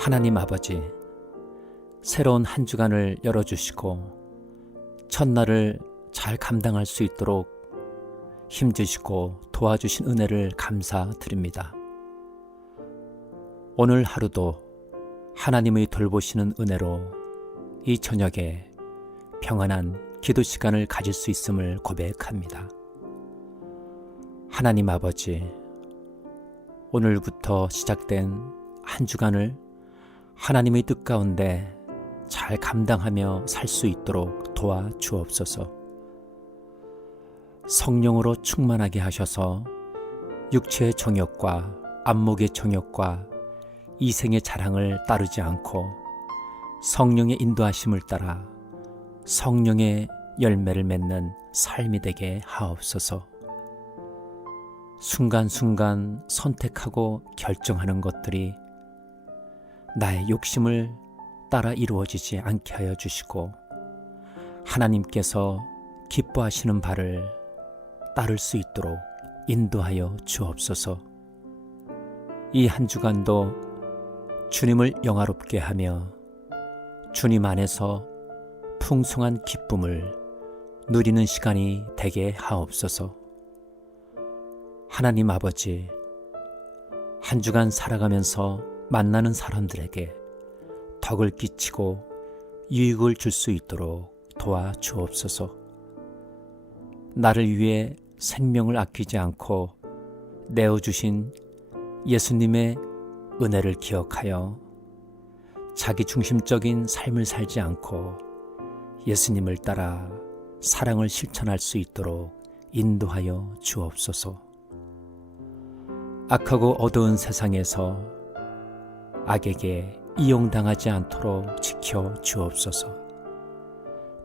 하나님 아버지, 새로운 한 주간을 열어주시고, 첫날을 잘 감당할 수 있도록 힘주시고 도와주신 은혜를 감사드립니다. 오늘 하루도 하나님의 돌보시는 은혜로 이 저녁에 평안한 기도 시간을 가질 수 있음을 고백합니다. 하나님 아버지, 오늘부터 시작된 한 주간을 하나님의 뜻 가운데 잘 감당하며 살 수 있도록 도와 주옵소서. 성령으로 충만하게 하셔서 육체의 정욕과 안목의 정욕과 이생의 자랑을 따르지 않고 성령의 인도하심을 따라 성령의 열매를 맺는 삶이 되게 하옵소서. 순간순간 선택하고 결정하는 것들이 나의 욕심을 따라 이루어지지 않게 하여 주시고 하나님께서 기뻐하시는 바를 따를 수 있도록 인도하여 주옵소서. 이 한 주간도 주님을 영화롭게 하며 주님 안에서 풍성한 기쁨을 누리는 시간이 되게 하옵소서. 하나님 아버지, 한 주간 살아가면서 만나는 사람들에게 덕을 끼치고 유익을 줄 수 있도록 도와 주옵소서. 나를 위해 생명을 아끼지 않고 내어주신 예수님의 은혜를 기억하여 자기 중심적인 삶을 살지 않고 예수님을 따라 사랑을 실천할 수 있도록 인도하여 주옵소서. 악하고 어두운 세상에서 악에게 이용당하지 않도록 지켜 주옵소서.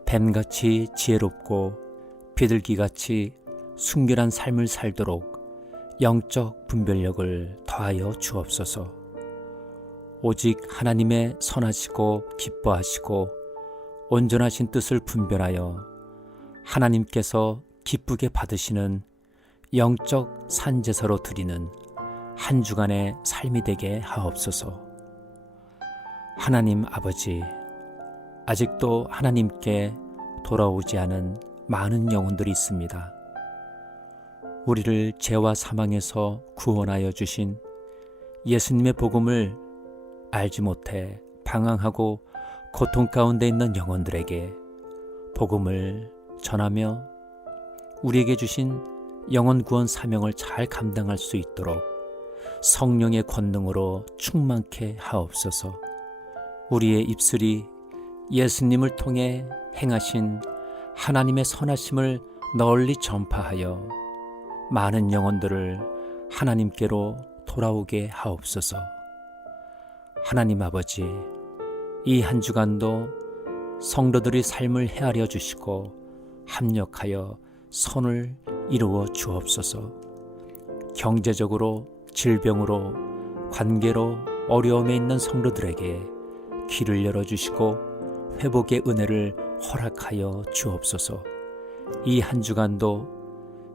뱀같이 지혜롭고 비둘기같이 순결한 삶을 살도록 영적 분별력을 더하여 주옵소서. 오직 하나님의 선하시고 기뻐하시고 온전하신 뜻을 분별하여 하나님께서 기쁘게 받으시는 영적 산제사로 드리는 한 주간의 삶이 되게 하옵소서. 하나님 아버지, 아직도 하나님께 돌아오지 않은 많은 영혼들이 있습니다. 우리를 죄와 사망에서 구원하여 주신 예수님의 복음을 알지 못해 방황하고 고통 가운데 있는 영혼들에게 복음을 전하며 우리에게 주신 영혼 구원 사명을 잘 감당할 수 있도록 성령의 권능으로 충만케 하옵소서. 우리의 입술이 예수님을 통해 행하신 하나님의 선하심을 널리 전파하여 많은 영혼들을 하나님께로 돌아오게 하옵소서. 하나님 아버지, 이 한 주간도 성도들의 삶을 헤아려 주시고 합력하여 선을 이루어 주옵소서. 경제적으로, 질병으로, 관계로 어려움에 있는 성도들에게 귀를 열어주시고 회복의 은혜를 허락하여 주옵소서. 이 한 주간도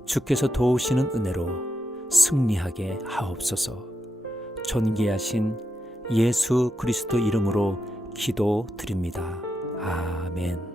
주께서 도우시는 은혜로 승리하게 하옵소서. 존귀하신 예수 그리스도 이름으로 기도 드립니다. 아멘.